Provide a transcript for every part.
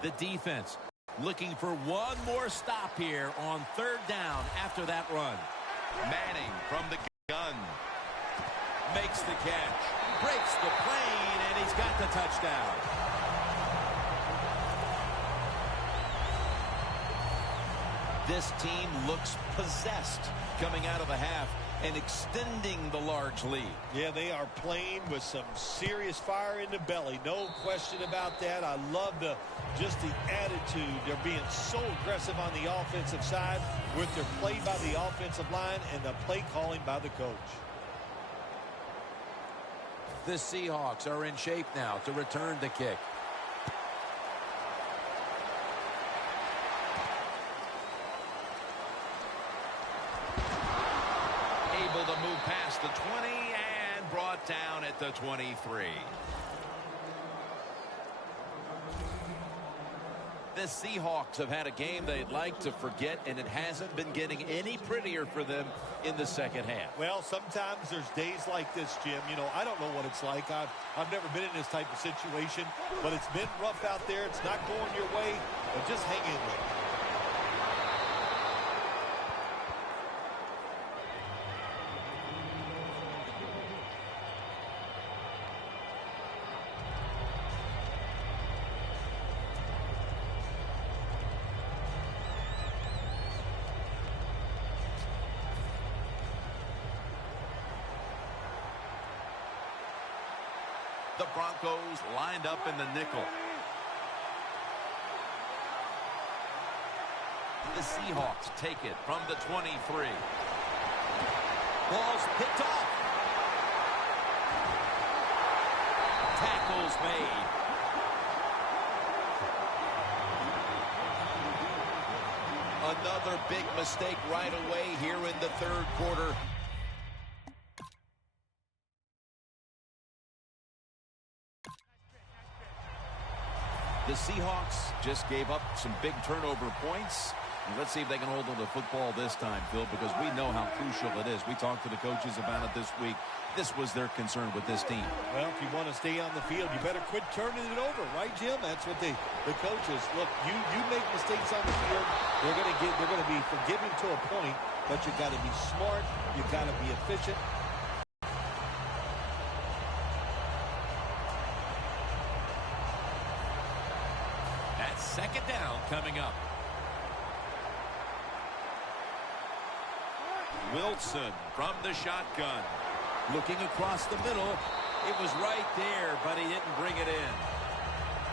The defense looking for one more stop here on third down after that run. Manning from the gun. Makes the catch. Breaks the plane, and he's got the touchdown. This team looks possessed coming out of the half and extending the large lead. Yeah, they are playing with some serious fire in the belly. No question about that. I love just the attitude. They're being so aggressive on the offensive side with their play by the offensive line and the play calling by the coach. The Seahawks are in shape now to return the kick. Able to move past the 20 and brought down at the 23. The Seahawks have had a game they'd like to forget, and it hasn't been getting any prettier for them in the second half. Well, sometimes there's days like this, Jim. You know, I don't know what it's like. I've never been in this type of situation, but it's been rough out there. It's not going your way, but just hang in there. The Broncos lined up in the nickel. The Seahawks take it from the 23. Ball's picked off. Tackles made. Another big mistake right away here in the third quarter. The Seahawks just gave up some big turnover points. And let's see if they can hold on to football this time, Phil, because we know how crucial it is. We talked to the coaches about it this week. This was their concern with this team. Well, if you want to stay on the field, you better quit turning it over, right, Jim? That's what the coaches look. You make mistakes on the field, they're going to be forgiving to a point, but you got to be smart, you got to be efficient. That's second down coming up. Wilson from the shotgun. Looking across the middle. It was right there, but he didn't bring it in.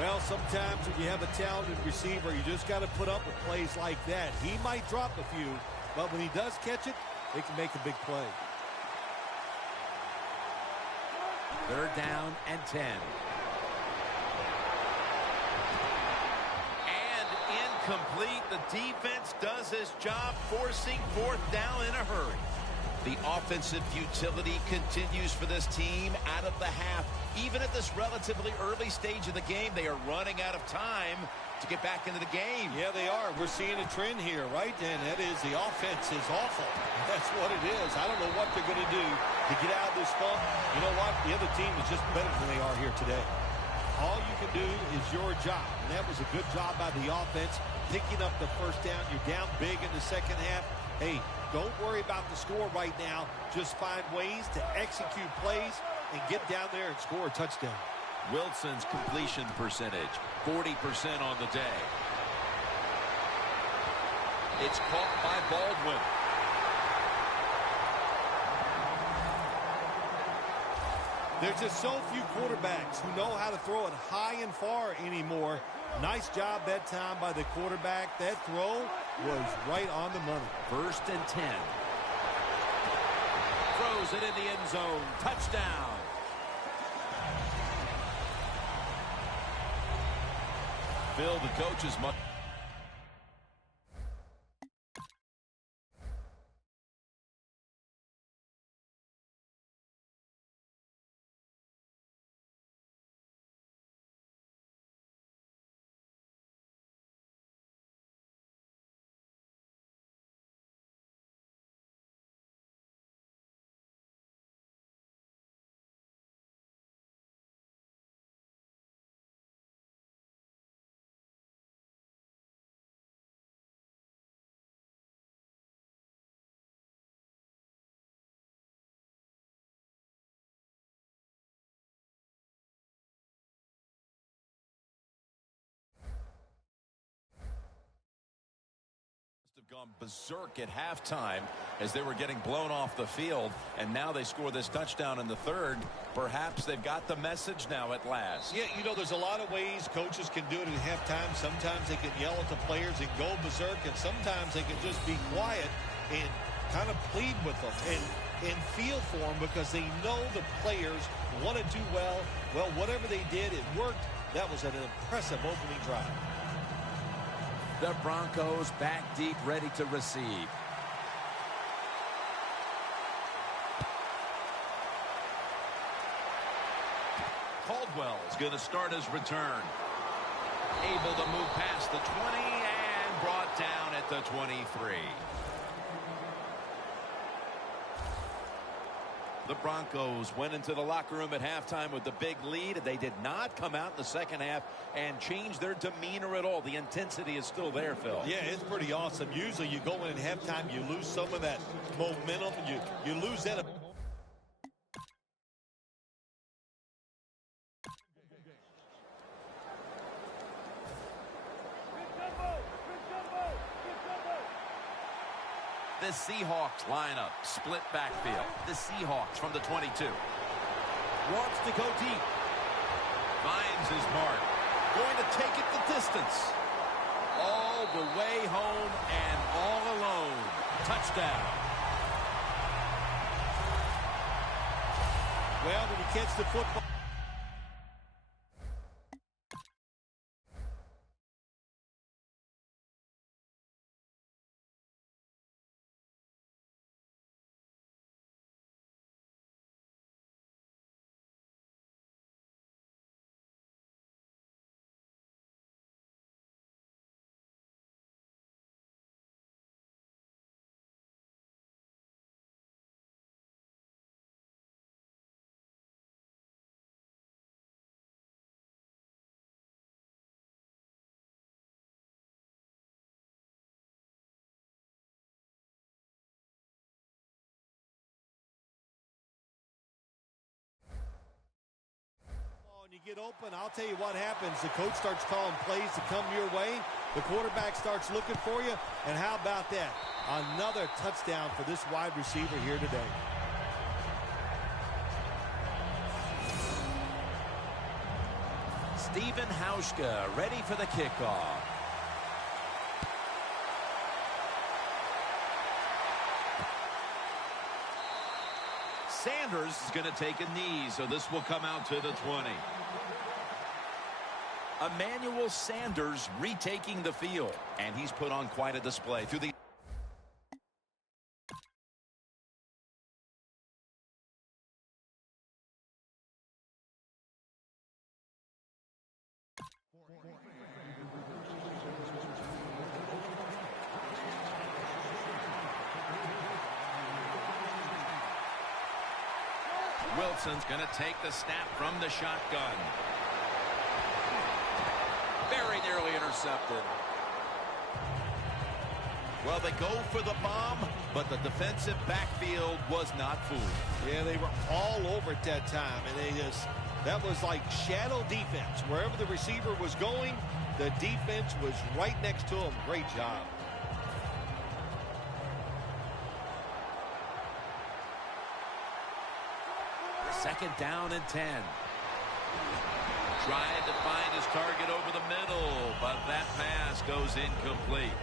Well, sometimes when you have a talented receiver, you just got to put up with plays like that. He might drop a few, but when he does catch it, they can make a big play. Third down and 10. And incomplete. The defense does its job, forcing fourth down in a hurry. The offensive utility continues for this team out of the half. Even at this relatively early stage of the game, they are running out of time to get back into the game. Yeah, they are. We're seeing a trend here, right? And that is the offense is awful. That's what it is. I don't know what they're going to do to get out of this funk. You know what? The other team is just better than they are here today. All you can do is your job. And that was a good job by the offense, picking up the first down. You're down big in the second half. Hey, don't worry about the score right now. Just find ways to execute plays and get down there and score a touchdown. Wilson's completion percentage, 40% on the day. It's caught by Baldwin. There's just so few quarterbacks who know how to throw it high and far anymore. Nice job that time by the quarterback. That throw was right on the money. First and 10. Throws it in the end zone. Touchdown. Phil, the coaches must Gone berserk at halftime as they were getting blown off the field, and now they score this touchdown in the third. Perhaps they've got the message now at last. Yeah, you know, there's a lot of ways coaches can do it at halftime. Sometimes they can yell at the players and go berserk, and sometimes they can just be quiet and kind of plead with them and feel for them because they know the players want to do well. Well, whatever they did, it worked. That was an impressive opening drive. The Broncos back deep, ready to receive. Caldwell's going to start his return. Able to move past the 20 and brought down at the 23. The Broncos went into the locker room at halftime with the big lead. They did not come out in the second half and change their demeanor at all. The intensity is still there, Phil. Yeah, it's pretty awesome. Usually you go in at halftime, you lose some of that momentum. You lose that. The Seahawks lineup, split backfield. The Seahawks from the 22. Wants to go deep. Finds his mark. Going to take it the distance. All the way home and all alone. Touchdown. Well, when you catch the football. When you get open, I'll tell you what happens. The coach starts calling plays to come your way. The quarterback starts looking for you. And how about that? Another touchdown for this wide receiver here today. Stephen Hauschka ready for the kickoff. Sanders is going to take a knee, so this will come out to the 20. Emmanuel Sanders retaking the field, and he's put on quite a display through the Wilson's going to take the snap from the shotgun. Very nearly intercepted. Well, they go for the bomb, but the defensive backfield was not fooled. Yeah, they were all over at that time, and that was like shadow defense. Wherever the receiver was going, the defense was right next to him. Great job. Second down and 10. Trying to find his target over the middle, but that pass goes incomplete.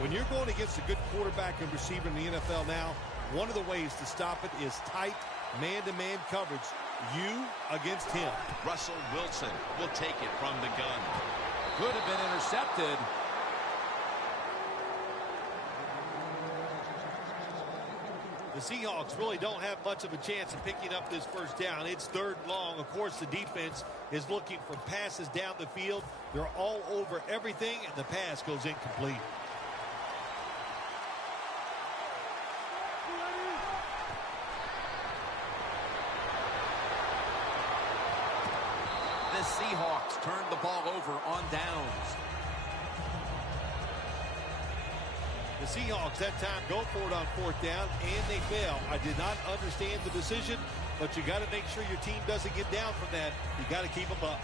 When you're going against a good quarterback and receiver in the NFL now, one of the ways to stop it is tight man-to-man coverage. You against him. Russell Wilson will take it from the gun. Could have been intercepted. The Seahawks really don't have much of a chance of picking up this first down. It's third and long. Of course, the defense is looking for passes down the field. They're all over everything, and the pass goes incomplete. The Seahawks turn the ball over on downs. The Seahawks that time go for it on fourth down, and they fail. I did not understand the decision, but you got to make sure your team doesn't get down from that. You got to keep them up.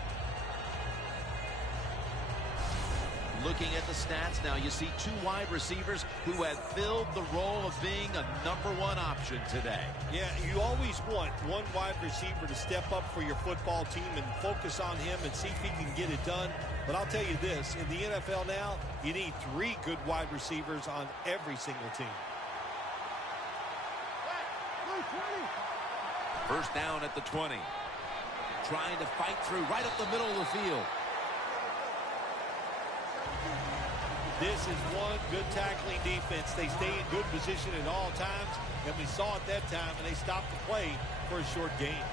Looking at the stats now, you see two wide receivers who have filled the role of being a #1 option today. Yeah, you always want one wide receiver to step up for your football team and focus on him and see if he can get it done. But I'll tell you this, in the NFL now, you need 3 good wide receivers on every single team. First down at the 20. Trying to fight through right up the middle of the field. This is one good tackling defense. They stay in good position at all times, and we saw it that time, and they stopped the play for a short gain.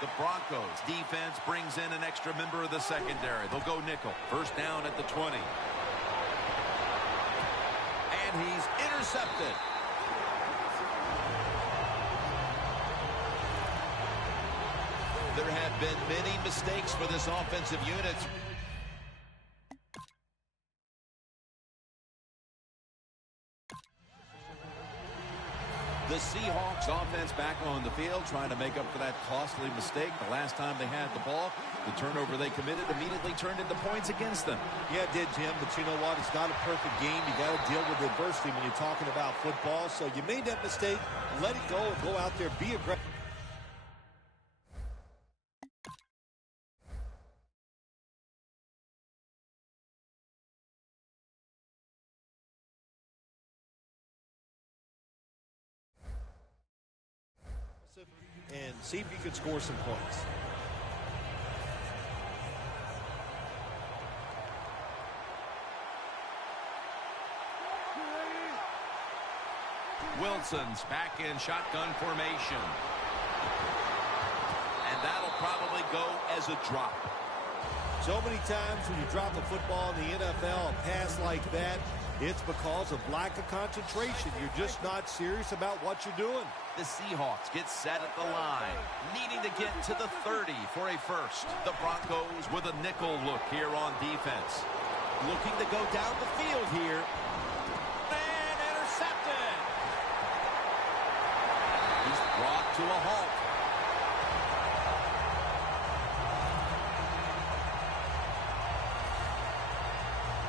The Broncos defense brings in an extra member of the secondary. They'll go nickel. First down at the 20. And he's intercepted. There have been many mistakes for this offensive unit. The Seahawks offense back on the field trying to make up for that costly mistake. The last time they had the ball, the turnover they committed immediately turned into points against them. Yeah, it did, Jim, but you know what? It's not a perfect game. You got to deal with adversity when you're talking about football. So you made that mistake, let it go, and go out there, be aggressive. And see if you can score some points. Wilson's back in shotgun formation. And that'll probably go as a drop. So many times when you drop a football in the NFL, a pass like that, it's because of lack of concentration. You're just not serious about what you're doing. The Seahawks get set at the line, needing to get to the 30 for a first. The Broncos with a nickel look here on defense. Looking to go down the field here. And intercepted. He's brought to a halt.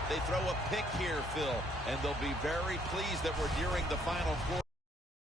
They throw a pick here, Phil, and they'll be very pleased that we're nearing the final quarter.